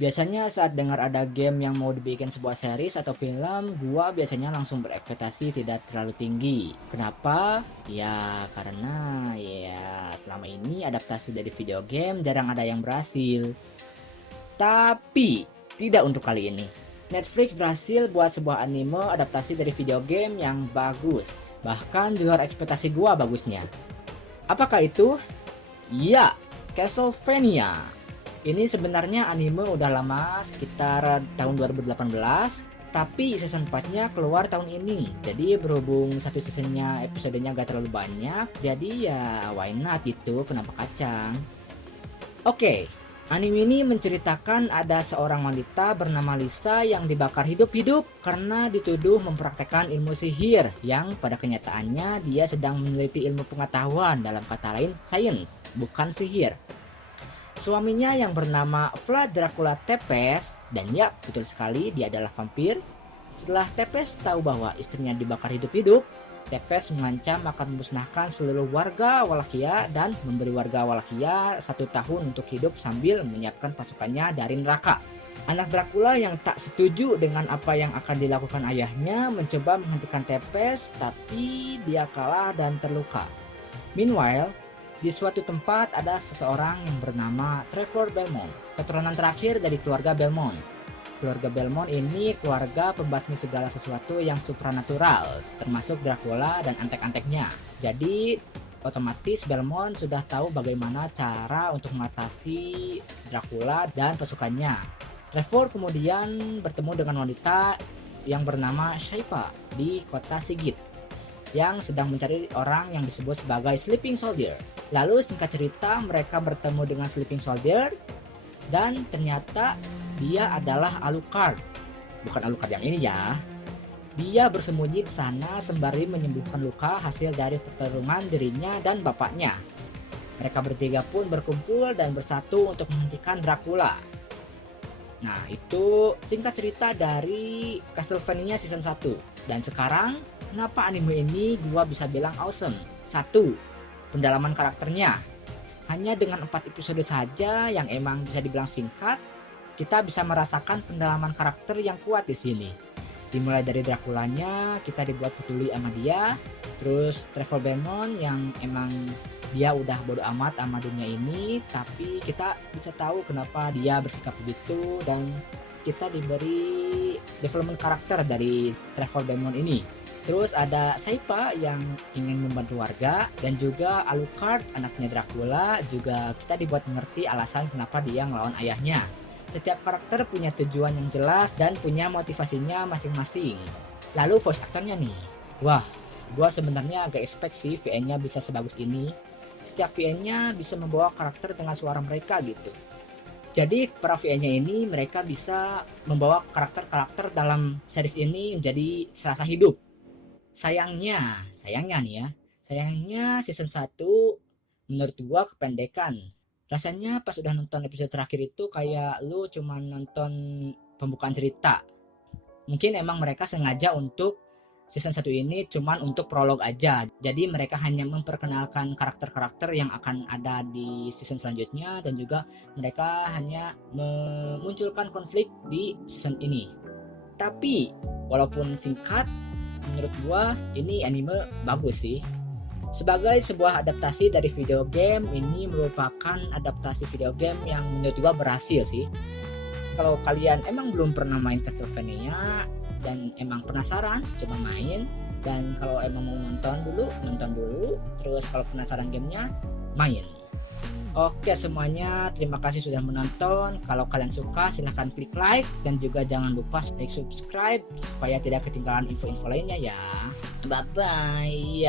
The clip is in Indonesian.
Biasanya saat dengar ada game yang mau dibikin sebuah series atau film, gua biasanya langsung berekspektasi tidak terlalu tinggi. Kenapa? Ya karena selama ini adaptasi dari video game jarang ada yang berhasil. Tapi tidak untuk kali ini. Netflix berhasil buat sebuah anime adaptasi dari video game yang bagus. Bahkan di luar ekspektasi gua bagusnya. Apakah itu? Ya, Castlevania. Ini sebenarnya anime udah lama, sekitar tahun 2018, tapi season 4-nya keluar tahun ini. Jadi berhubung satu seasonnya episodenya gak terlalu banyak, jadi ya why not gitu, kenapa kacang. Oke, anime ini menceritakan ada seorang wanita bernama Lisa yang dibakar hidup-hidup karena dituduh mempraktekkan ilmu sihir yang pada kenyataannya dia sedang meneliti ilmu pengetahuan, dalam kata lain science, bukan sihir. Suaminya yang bernama Vlad Dracula Tepes, dan ya betul sekali dia adalah vampir. Setelah Tepes tahu bahwa istrinya dibakar hidup-hidup, Tepes mengancam akan memusnahkan seluruh warga Wallachia dan memberi warga Wallachia 1 tahun untuk hidup sambil menyiapkan pasukannya dari neraka. Anak Dracula yang tak setuju dengan apa yang akan dilakukan ayahnya mencoba menghentikan Tepes, tapi dia kalah dan terluka. Meanwhile, di suatu tempat ada seseorang yang bernama Trevor Belmont, keturunan terakhir dari keluarga Belmont. Keluarga Belmont ini keluarga pembasmi segala sesuatu yang supranatural, termasuk Dracula dan antek-anteknya. Jadi otomatis Belmont sudah tahu bagaimana cara untuk mengatasi Dracula dan pasukannya. Trevor kemudian bertemu dengan wanita yang bernama Shaipa di kota Sigit, yang sedang mencari orang yang disebut sebagai Sleeping Soldier. Lalu singkat cerita mereka bertemu dengan Sleeping Soldier dan ternyata dia adalah Alucard. Bukan Alucard yang ini ya. Dia bersembunyi di sana sembari menyembuhkan luka hasil dari pertarungan dirinya dan bapaknya. Mereka bertiga pun berkumpul dan bersatu untuk menghentikan Dracula. Nah, itu singkat cerita dari Castlevania season 1. Dan sekarang, kenapa anime ini gua bisa bilang awesome? 1. Pendalaman karakternya. Hanya dengan 4 episode saja yang emang bisa dibilang singkat, kita bisa merasakan pendalaman karakter yang kuat di sini. Dimulai dari Draculanya, kita dibuat peduli sama dia. Terus Trevor Belmont yang emang dia udah bodo amat sama dunia ini, tapi kita bisa tahu kenapa dia bersikap begitu, dan kita diberi development karakter dari Trevor Belmont ini. Terus ada Shaipa yang ingin membantu warga, dan juga Alucard anaknya Dracula juga kita dibuat mengerti alasan kenapa dia ngelawan ayahnya. Setiap karakter punya tujuan yang jelas dan punya motivasinya masing-masing. Lalu voice actornya nih, wah, gua sebenarnya agak expect sih VN-nya bisa sebagus ini. Setiap VN-nya bisa membawa karakter dengan suara mereka gitu. Jadi para VN-nya ini mereka bisa membawa karakter-karakter dalam series ini menjadi serasa hidup. Sayangnya nih ya, sayangnya season 1 menurut gua kependekan. Rasanya pas udah nonton episode terakhir itu kayak lu cuman nonton pembukaan cerita. Mungkin emang mereka sengaja untuk season 1 ini cuman untuk prolog aja. Jadi mereka hanya memperkenalkan karakter-karakter yang akan ada di season selanjutnya, dan juga mereka hanya memunculkan konflik di season ini. Tapi walaupun singkat, menurut gua ini anime bagus sih. Sebagai sebuah adaptasi dari video game, ini merupakan adaptasi video game yang menurut gua berhasil sih. Kalau kalian emang belum pernah main Castlevania dan emang penasaran, coba main. Dan kalau emang mau nonton dulu. Terus kalau penasaran gamenya, main. Oke semuanya, terima kasih sudah menonton. Kalau kalian suka silahkan klik like, dan juga jangan lupa like, subscribe supaya tidak ketinggalan info-info lainnya ya. Bye bye.